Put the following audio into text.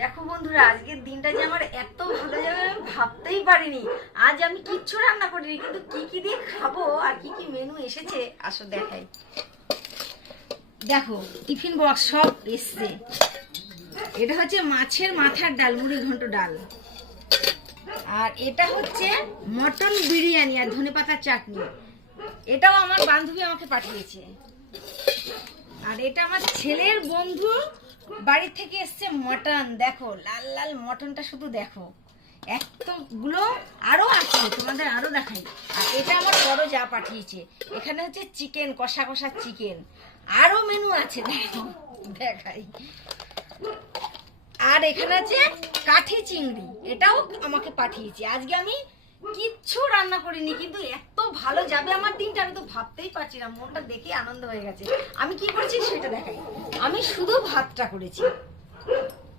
দেখো বন্ধুরা, আজকের দিনটা যে আমার এত ভালো যাবে আমি ভাবতেই পারিনি। আজ আমি কিচ্ছু রান্না করিনি, কিন্তু কি কি দিয়ে খাবো আর কি কি মেনু এসেছে আসো দেখাই। দেখো টিফিন বক্স সব এসছে। এটা হচ্ছে মাছের মাথার ডাল, মুড়ি ঘন্ট ডাল, আর এটা হচ্ছে মটন বিরিয়ানি আর ধনেপাতার চাটনি। এটাও আমার বান্ধবী আমাকে পাঠিয়েছে। আর এটা আমার ছেলের বন্ধু বাড়ি থেকে এসছে মটন। দেখো লাল লাল মটনটা, শুধু দেখো এতগুলো আরো আছে, তোমাদের আরো দেখাই। আর এটা আমার বড় যা পাঠিয়েছে। এখানে হচ্ছে চিকেন, কষা কষা চিকেন, আরো মেনু আছে দেখো দেখাই। আর এখানে আছে কাঠি চিংড়ি, এটাও আমাকে পাঠিয়েছে। আজকে আমি কিচ্ছু রান্না করিনি, কিন্তু এত ভালো যাবে আমার দিনটা আমি তো ভাবতেই পারছি না। মনটা দেখে আনন্দ হয়ে গেছে। আমি কি করেছি সেটা দেখাই। আমি শুধু ভাতটা করেছি।